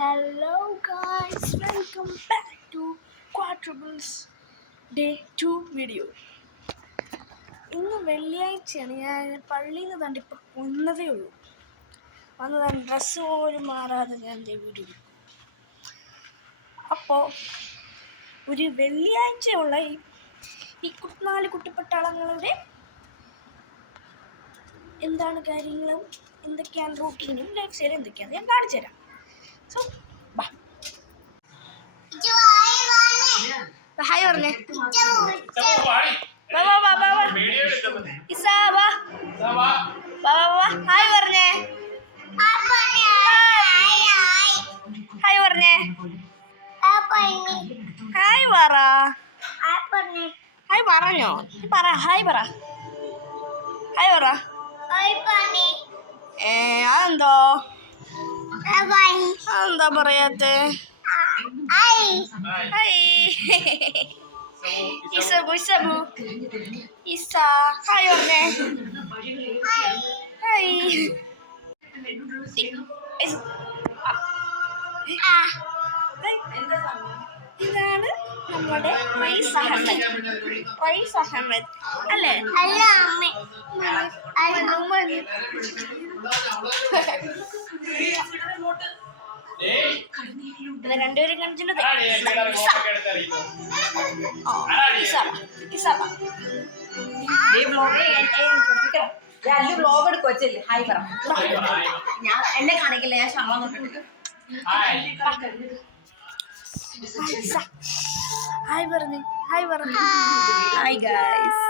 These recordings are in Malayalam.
Hello guys, welcome back to Quadrubles Day 2 video. ഇന്ന് വെള്ളിയാഴ്ചയാണ്. ഞാൻ പള്ളിയിൽ നിന്ന് കണ്ടിപ്പോൾ വന്നതേ ഉള്ളൂ. വന്നതാണ് ഡ്രസ്സ് പോലും മാറാതെ ഞാൻ വീഡിയോ എടുക്കും. അപ്പോൾ ഒരു വെള്ളിയാഴ്ചയുള്ള ഈ നാല് കുട്ടിപ്പട്ടാളങ്ങളുടെ എന്താണ് കാര്യങ്ങളും എന്തൊക്കെയാണ് റൂട്ടീനും ലൈഫ് സ്റ്റൈലും എന്തൊക്കെയാണ് ഞാൻ കാണിച്ചു തരാം. സോ ബാ ഹായ് പറഞ്ഞേ. ഹായ് പറഞ്ഞേ. ഹായ് പറഞ്ഞേ. ഹായ് പറ. ഹായ് പറഞ്ഞോ? പറ ഹായ് പറ. ഹായ് പറ. അതെന്തോ അതെന്താ പറയാത്തെ? ഹായ് പറഞ്ഞേ. ഹായ്. ഇതാണ് നമ്മുടെ റൈസ് അഹമ്മദ് അല്ലേ? രണ്ടുപേരും കാണിച്ചിട്ടുണ്ട്. വ്ലോഗ് എടുക്കും വെച്ചല്ലേ? ഹായ് പറ. ഞാൻ എന്നെ കാണിക്കില്ല, ഞാൻ ശമ്പളം തൊട്ടിട്ട്. ഹായ് പറഞ്ഞു. ഹായ് പറഞ്ഞു. Hi guys.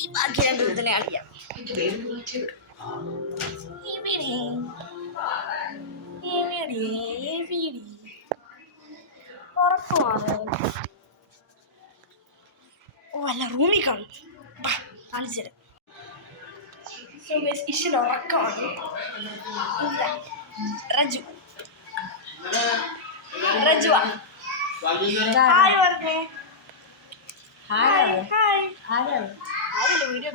ഈ ബാക്കി രണ്ടുപേരെ അറിയാം. ഉറക്കമാണ്. ഓ അല്ല, റൂമിൽ കാണും. കാണിച്ചു തരാം. ഇഷിന് ഉറക്കമാണ്. റജുവാ ഹായ് പറഞ്ഞേ. Hi hi. ആരല്ലേ വീഡിയോ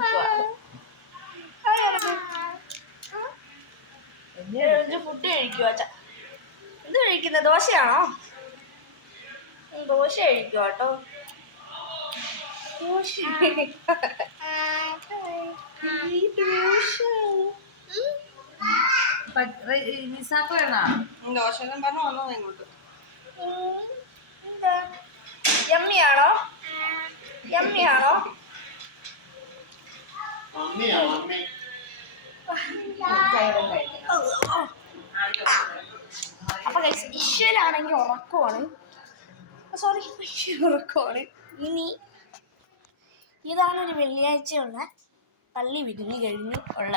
ഫുഡ് കഴിക്കുവോ? എന്ത് കഴിക്കുന്നത്? ദോശയാണോ? ദോശ കഴിക്കുവോ കേട്ടോ? ദോശ ദോശം പറഞ്ഞു വന്നോ ഇങ്ങോട്ട്? യമ്മിയാണോ? യമ്മിയാണോ? അപ്പൊ ഇഷ്യലാണെങ്കിൽ ഉറക്കമാണ്. സോറി, ഉറക്കമാണ്. ഇനി ഇതാണ് ഒരു വെള്ളിയാഴ്ചയുള്ള പള്ളി വിരുന്ന് കഴിഞ്ഞ് ഉള്ള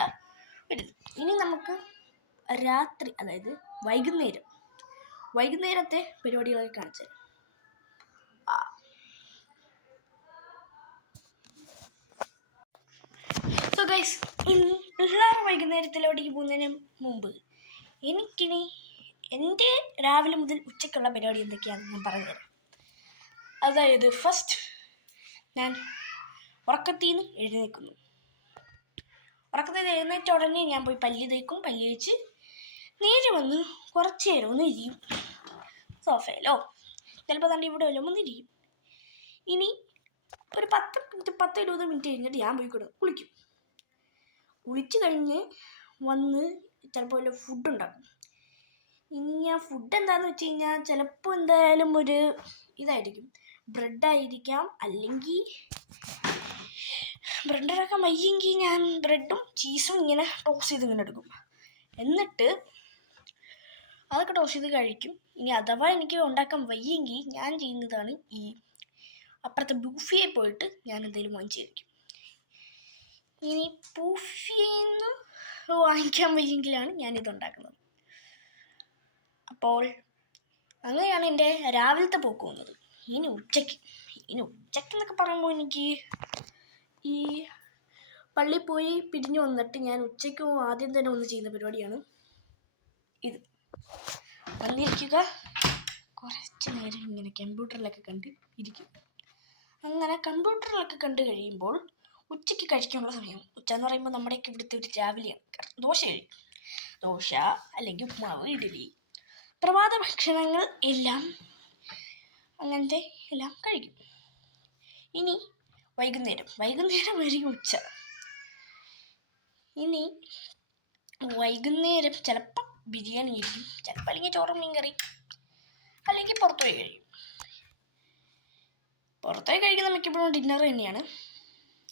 ഒരു. ഇനി നമുക്ക് രാത്രി, അതായത് വൈകുന്നേരത്തെ പരിപാടികളൊക്കെ കാണിച്ചു തരാം. സോ ഗൈസ്, ഇനി എല്ലാവരും വൈകുന്നേരത്തിലോട്ടേക്ക് പോകുന്നതിന് മുമ്പ് എനിക്കിനി എൻ്റെ രാവിലെ മുതൽ ഉച്ചയ്ക്കുള്ള പരിപാടി എന്തൊക്കെയാണെന്ന് ഞാൻ പറഞ്ഞുതരാം. അതായത് ഫസ്റ്റ് ഞാൻ ഉറക്കത്തിൽ നിന്ന് എഴുന്നേൽക്കുന്നു. ഉറക്കത്തിൽ നിന്ന് എഴുന്നേറ്റ ഉടനെ ഞാൻ പോയി പല്ല് തേക്കും. പല്ല് തേച്ച് നേരെ വന്ന് കുറച്ച് നേരം ഒന്ന് ഇരിക്കും സോഫയിലോ, ചിലപ്പോൾ തന്നെ ഇവിടെ വല്ലതും ഒന്ന് ഇരിക്കും. ഇനി ഒരു 10-20 മിനിറ്റ് കഴിഞ്ഞിട്ട് ഞാൻ പോയി കുളിക്കും. കുളിച്ച് കഴിഞ്ഞ് വന്ന് ചിലപ്പോൾ വല്ല ഫുഡ് ഉണ്ടാക്കും. ഇനി ഞാൻ ഫുഡ് എന്താണെന്ന് വെച്ച് കഴിഞ്ഞാൽ ചിലപ്പോൾ എന്തായാലും ഒരു ഇതായിരിക്കും, ബ്രെഡായിരിക്കാം. അല്ലെങ്കിൽ ബ്രെഡ് ഉണ്ടാക്കാൻ വയ്യെങ്കിൽ ഞാൻ ബ്രെഡും ചീസും ഇങ്ങനെ ടോസ് ചെയ്ത് ഇങ്ങനെ എടുക്കും. എന്നിട്ട് അതൊക്കെ ടോസ് ചെയ്ത് കഴിക്കും. ഇനി അഥവാ എനിക്ക് ഉണ്ടാക്കാൻ വയ്യെങ്കിൽ ഞാൻ ചെയ്യുന്നതാണ് ഈ അപ്പുറത്തെ ബൂഫിയെ പോയിട്ട് ഞാൻ എന്തെങ്കിലും വാങ്ങിച്ച് കഴിക്കും. ഇനി ബൂഫിയെന്ന് വാങ്ങിക്കാൻ വയ്യെങ്കിലാണ് ഞാനിതുണ്ടാക്കുന്നത്. അപ്പോൾ അങ്ങനെയാണ് എൻ്റെ രാവിലത്തെ പോക്ക് പോകുന്നത്. ഇനി ഉച്ചയ്ക്കെന്നൊക്കെ പറയുമ്പോൾ എനിക്ക് ഈ പള്ളിയിൽ പോയി പിരിഞ്ഞു വന്നിട്ട് ഞാൻ ഉച്ചയ്ക്ക് ആദ്യം തന്നെ ഒന്ന് ചെയ്യുന്ന പരിപാടിയാണ് ഇത്. വന്നിരിക്കുക, കുറച്ച് നേരം ഇങ്ങനെ കമ്പ്യൂട്ടറിലൊക്കെ കണ്ട് ഇരിക്കും. അങ്ങനെ കമ്പ്യൂട്ടറിലൊക്കെ കണ്ട് കഴിയുമ്പോൾ ഉച്ചയ്ക്ക് കഴിക്കാനുള്ള സമയം. ഉച്ച എന്ന് പറയുമ്പോൾ നമ്മുടെയൊക്കെ ഇവിടുത്തെ ഒരു രാവിലെയാണ്. ദോശ കഴിക്കും. ദോശ അല്ലെങ്കിൽ ഉപ്മാവ്, ഇഡ്ഡലി, പ്രഭാത ഭക്ഷണങ്ങൾ എല്ലാം അങ്ങനത്തെ എല്ലാം കഴിക്കും. ഇനി വൈകുന്നേരം വരെ ഉച്ച. ഇനി വൈകുന്നേരം ചിലപ്പോൾ ബിരിയാണി കഴിക്കും, ചിലപ്പോൾ അല്ലെങ്കിൽ ചോറും മീൻ കറി, അല്ലെങ്കിൽ പുറത്തുപോയി കഴിക്കും. പുറത്തുപോയി കഴിക്കുന്ന മിക്കപ്പോഴും ഡിന്നർ തന്നെയാണ്.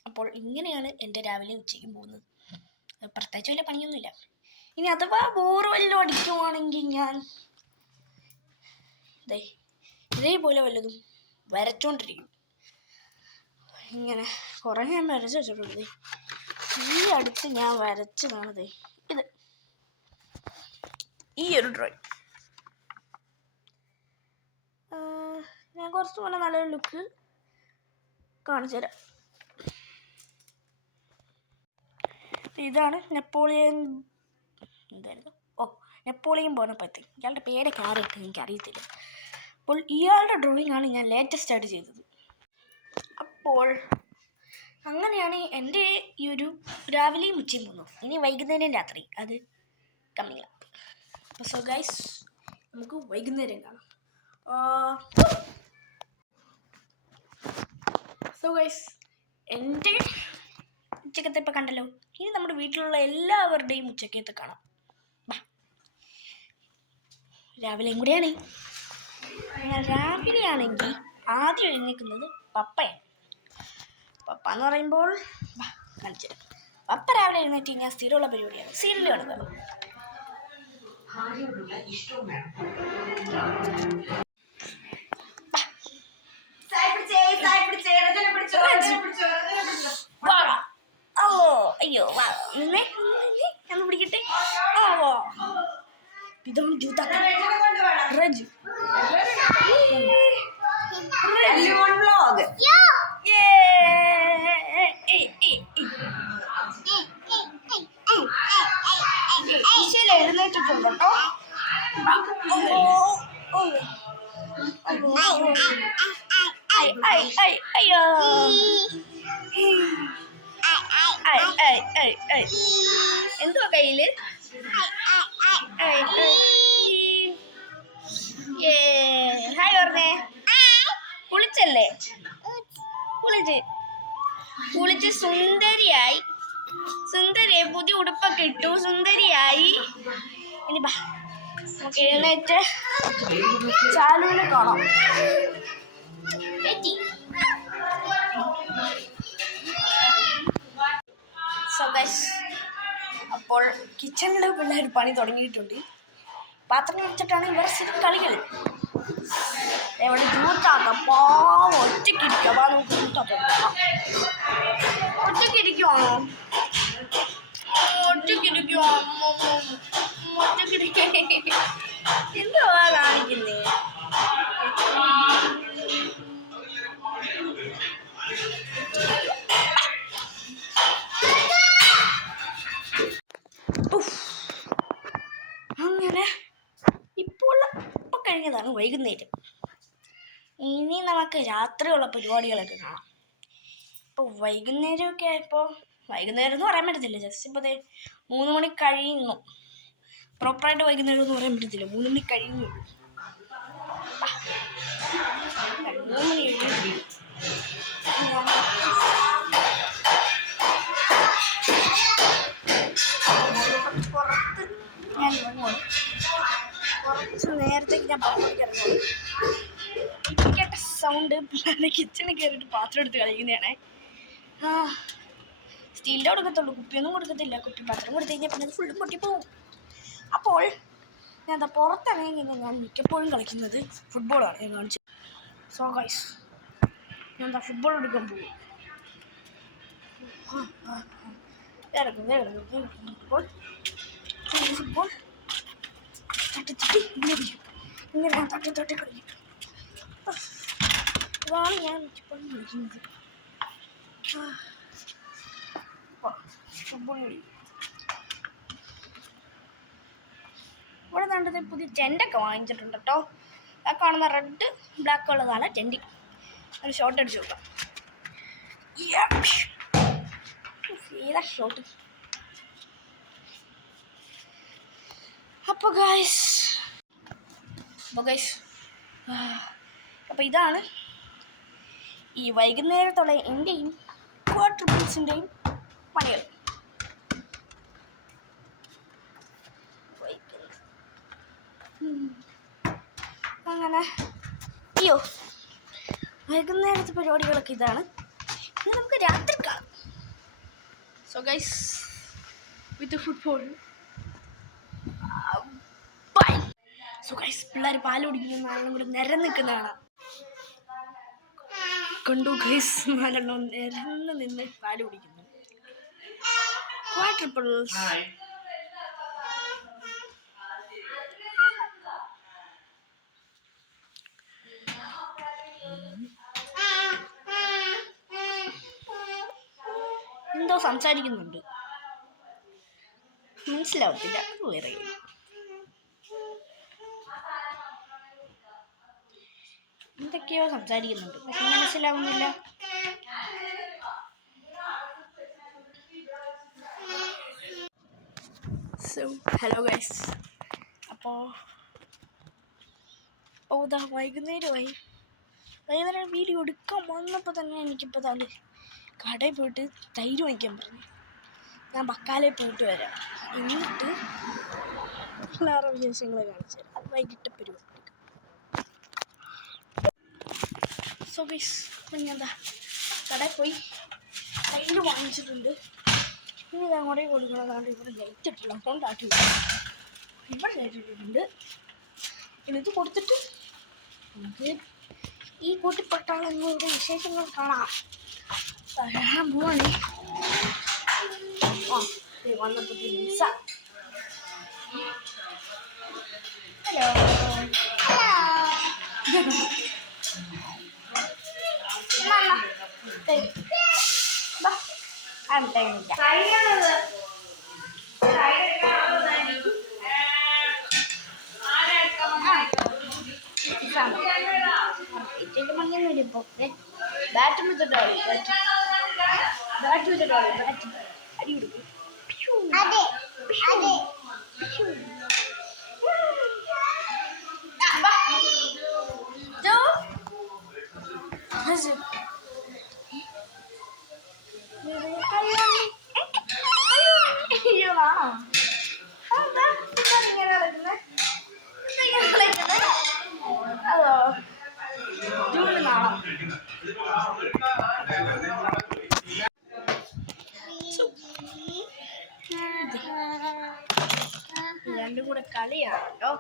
അപ്പോൾ ഇങ്ങനെയാണ് എൻ്റെ രാവിലെ ഉച്ചയ്ക്കും പോകുന്നത്. പ്രത്യേകിച്ച് വലിയ പണിയൊന്നുമില്ല. ഇനി അഥവാ ബോറ് വല്ലതും അടിക്കുവാണെങ്കിൽ ഞാൻ ഇതേപോലെ വല്ലതും വരച്ചോണ്ടിരിക്കും. ഇങ്ങനെ കുറേ ഞാൻ വരച്ച് വെച്ചിട്ടുണ്ട്. ഈ അടുത്ത് ഞാൻ വരച്ചതാണത് ഇത്, ഈ ഒരു ഡ്രോയിങ്. ഞാൻ കുറച്ച് മുന്നേ നല്ലൊരു ലുക്ക് കാണിച്ചു തരാം. ഇതാണ് നെപ്പോളിയൻ ബോണപ്പാർട്ട്. ഇയാളുടെ പേരൊക്കെ ആരൊക്കെ എനിക്ക് അറിയത്തില്ല. അപ്പോൾ ഇയാളുടെ ഡ്രോയിങ് ആണ് ഞാൻ ലേറ്റസ്റ്റ് ആയിട്ട് ചെയ്തത്. അപ്പോൾ അങ്ങനെയാണ് എൻ്റെ ഈ ഒരു രാവിലെയും ഉച്ചയും പോകുന്നത്. ഇനി വൈകുന്നേരം രാത്രി അത് കമ്മിങ് അപ്പ്. അപ്പോൾ സോ ഗൈസ്, നമുക്ക് വൈകുന്നേരം കാണാം. സോ ഗൈസ്, എൻ്റെ ഉച്ചക്കത്തെ ഇപ്പം കണ്ടല്ലോ. ഇനി നമ്മുടെ വീട്ടിലുള്ള എല്ലാവരുടെയും ഉച്ചക്കത്തെ കാണാം. രാവിലെയും കൂടെയാണ്. രാവിലെയാണെങ്കിൽ ആദ്യം എഴുന്നേൽക്കുന്നത് പപ്പയാണ്. പപ്പ എന്ന് പറയുമ്പോൾ കാണിച്ചു തരാം. പപ്പ രാവിലെ എഴുന്നേറ്റ് കഴിഞ്ഞാൽ സ്ഥിരമുള്ള പരിപാടിയാണ് സീരിയൽ കാണുക. അയ്യോ എന്ന് പിടിക്കട്ടെ. റജു എഴുന്നേറ്റിട്ടുണ്ട് കേട്ടോ. അയ്യോ എന്തുവാ കയ്യില്? ഹായ് പറഞ്ഞേ. കുളിച്ചല്ലേ? കുളിച്ച് സുന്ദരിയായി. പുതിയ ഉടുപ്പൊക്കെ ഇട്ടു, സുന്ദരിയായി. ഇനി നമുക്ക് എഴുന്നേറ്റ് ചാലുവിനെ കാണാം. അപ്പോൾ കിച്ചണിൽ പിള്ളേർ പണി തുടങ്ങിയിട്ടുണ്ട്. പാത്രം വെച്ചിട്ടാണ് ഇവർ സ്ഥിരം കളികൾ. എവിടെ ജൂത്താത്തപ്പോ ഒറ്റയ്ക്കിരിക്കുക. ഒറ്റയ്ക്കിരിക്കുവാണോ? എന്തുവാ കാണിക്കുന്നേ? അങ്ങനെ ഇപ്പോൾ കഴിഞ്ഞതാണ് വൈകുന്നേരം. ഇനി നമുക്ക് രാത്രിയുള്ള പരിപാടികളൊക്കെ കാണാം. ഇപ്പോൾ വൈകുന്നേരമൊക്കെ ആയപ്പോൾ, വൈകുന്നേരം എന്ന് പറയാൻ പറ്റത്തില്ല, ജസ്റ്റ് ഇപ്പോൾ 3 മണി കഴിയുന്നു. പ്രോപ്പറായിട്ട് വൈകുന്നേരം എന്ന് പറയാൻ പറ്റത്തില്ല, 3 മണി കഴിയുന്നു. 3 മണി കഴിഞ്ഞു. പുറത്ത് ഞാൻ ഇറങ്ങുന്നു. കുറച്ച് നേരത്തേക്ക് ഞാൻ പുറത്തേക്ക് ഇറങ്ങുന്നു. ഇപ്പം കേട്ട സൗണ്ട് പിള്ളേരുടെ കിച്ചണിൽ കയറിയിട്ട് പാത്രം എടുത്ത് കളിക്കുന്നതാണേ. സ്റ്റീലിൻ്റെ കൊടുക്കത്തുള്ളൂ, കുപ്പിയൊന്നും കൊടുക്കത്തില്ല. കുപ്പി പാത്രം കൊടുത്തു കഴിഞ്ഞാൽ പിന്നെ അത് ഫുള്ളും പൊട്ടിപ്പോവും. അപ്പോൾ ഞാൻ എന്താ പുറത്തിറങ്ങി കഴിഞ്ഞാൽ ഞാൻ മിക്കപ്പോഴും കളിക്കുന്നത് ഫുട്ബോളാണ്. ഞാൻ കാണിച്ചത്. സോ ഗൈസ്, ഞാൻ എന്താ ഫുട്ബോൾ എടുക്കാൻ പോകും. ഫുട്ബോൾ ഇങ്ങനെ തട്ടി കളിക്കും. ഇതാണ് ഞാൻ മിക്കപ്പോഴും കളിക്കുന്നത്. ഫുട്ബോൾ കളി. ഇവിടെ കണ്ടത് പുതിയ ടെൻ്റൊക്കെ വാങ്ങിച്ചിട്ടുണ്ട് കേട്ടോ. ആ കാണുന്ന റെഡ് ബ്ലാക്ക് ഉള്ളതാണ് ടെൻറ്റ്. ഒരു ഷോട്ട് അടിച്ചു കൊടുക്കാം. ഏതാ ഷോട്ട്? അപ്പോൾ ഗൈസ് അപ്പോൾ ഇതാണ് ഈ വൈകുന്നേരത്തുള്ള എൻ്റെയും ക്വാഡ്രപ്പിൾസിൻ്റെയും പണികൾ. അങ്ങനെ അയ്യോ വൈകുന്നേരത്തെ പരിപാടികളൊക്കെ ഇതാണ്. ഇനി നമുക്ക് രാത്രി കാണാം. So guys with football by. So guys പിള്ളേർ പാൽ കുടിക്കുന്ന നാലെണ്ണം കൂടി നിരന്ന് നിൽക്കുന്നതാണ്. കണ്ടു ഗൈസ്, നാലെണ്ണം നിരന്ന് നിന്ന് പാൽ കുടിക്കുന്നു. ക്വാഡ്രപ്പിൾസ്. എന്തോ സംസാരിക്കുന്നുണ്ട്, മനസ്സിലാവത്തില്ല. വേറെ എന്തൊക്കെയോ സംസാരിക്കുന്നുണ്ട്, പക്ഷെ മനസ്സിലാവുന്നില്ല. സോ ഹലോ ഗൈസ്, അപ്പോൾ ഇതാ വൈകുന്നേരം വീഡിയോ എടുക്കാൻ വന്നപ്പോൾ തന്നെ എനിക്കിപ്പോൾ താല് കടയിൽ പോയിട്ട് തൈര് വാങ്ങിക്കാൻ പറഞ്ഞു. ഞാൻ ബക്കാലയിൽ പോയിട്ട് വരാം, എന്നിട്ട് വേറെ വിശേഷങ്ങൾ കാണിച്ചു തരാം. അത് വൈകിട്ട് പരിപാടി. സോ ഗൈസ് അപ്പം ഞാൻ എന്താ കടയിൽ പോയി തൈര് വാങ്ങിച്ചിട്ടുണ്ട്. ഇനി ഇത് അങ്ങോട്ടേക്ക് കൊടുക്കണതാണ്. ഇവിടെ ലൈറ്റ് ഇട്ടില്ല, അതുകൊണ്ടാട്ടി ഇവിടെ ലൈറ്റ് ഇട്ടിട്ടുണ്ട്. ഇനി ഇത് കൊടുത്തിട്ട് നമുക്ക് ഈ കൂട്ടിപ്പട്ടാളങ്ങളുടെ വിശേഷങ്ങൾ കാണാം. പറയാൻ പോവാണേ. വന്നപ്പോൾ നിമിഷ ഹലോ മഞ്ഞൊന്നുമില്ല ഇപ്പോൾ. ബാറ്റ് വെച്ചിട്ടോ ബാറ്റ് വെച്ചിട്ടോ ബാറ്റ് അടി കൊടുക്കും. അതോ ജൂണിൽ നാളെ രണ്ടും കൂടെ കളിയാണ് കേട്ടോ,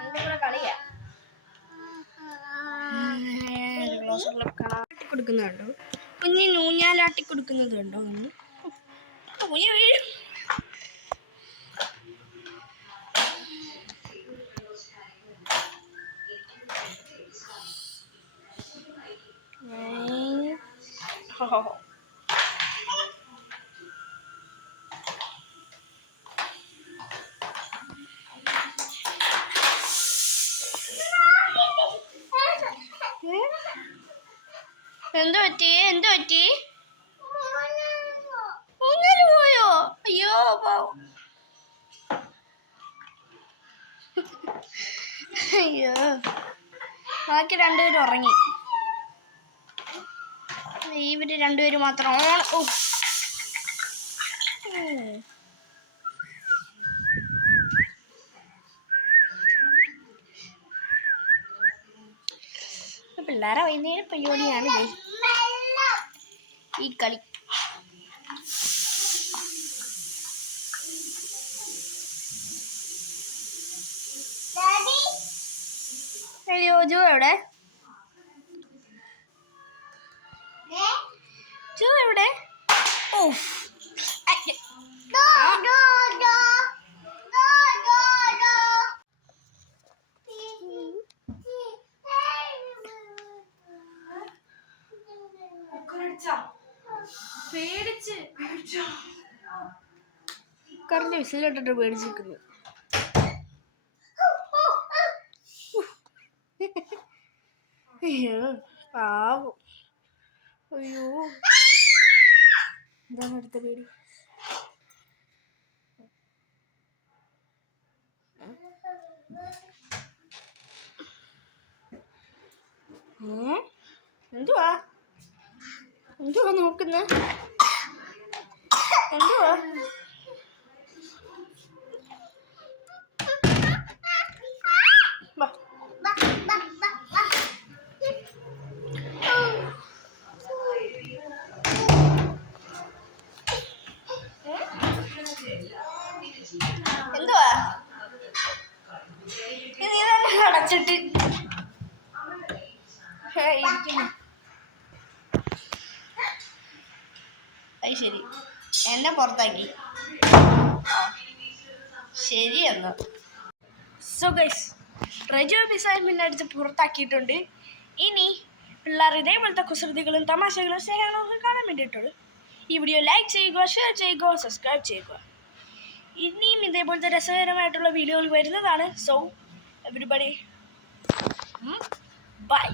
രണ്ടും കൂടെ കളിയാ. ആട്ടി കൊടുക്കുന്നുണ്ടോ കുഞ്ഞിന്, ഊഞ്ഞാലാട്ടി കൊടുക്കുന്നത് കണ്ടോ ഒന്ന്. കുഞ്ഞ് വീഴും. എന്ത് പറ്റി ഊഞ്ഞാല് പോയോ? അയ്യോ അയ്യോ, ബാക്കി രണ്ടുപേരും ഉറങ്ങി. ഇവര് രണ്ടുപേരും മാത്രം പിള്ളേരെ വൈകുന്നേരം പരിപാടിയാണ് ഈ കളി. അയ്യോ ജോ എവിടെ? ജോ എവിടെ? കറണ്ട് വിസിലിട്ടിട്ട് പേടിച്ചിരിക്കുന്നു. അയ്യോ പാവം. അയ്യോ എന്താണ് അടുത്ത പേടി? എന്തുവാ എന്തുവാ നോക്കുന്ന? എന്തുവാ? എന്തുവാ നീ തന്നെ അടച്ചിട്ട് ഇരിക്കുന്നു? അത് ശരി, എന്നെ പുറത്താക്കി. ശരി എന്നാ. സോ ഗൈസ്, റജു ബിസാമിനെ അടിച്ച് പുറത്താക്കിയിട്ടുണ്ട്. ഇനി പിള്ളേർ ഇതേപോലത്തെ കുസൃതികളും തമാശകളും സ്നേഹങ്ങളും കാണാൻ വേണ്ടിയിട്ടുള്ളൂ. ഈ വീഡിയോ ലൈക്ക് ചെയ്യുക, ഷെയർ ചെയ്യുക, സബ്സ്ക്രൈബ് ചെയ്യുക. ഇനിയും ഇതേപോലത്തെ രസകരമായിട്ടുള്ള വീഡിയോകൾ വരുന്നതാണ്. So everybody by.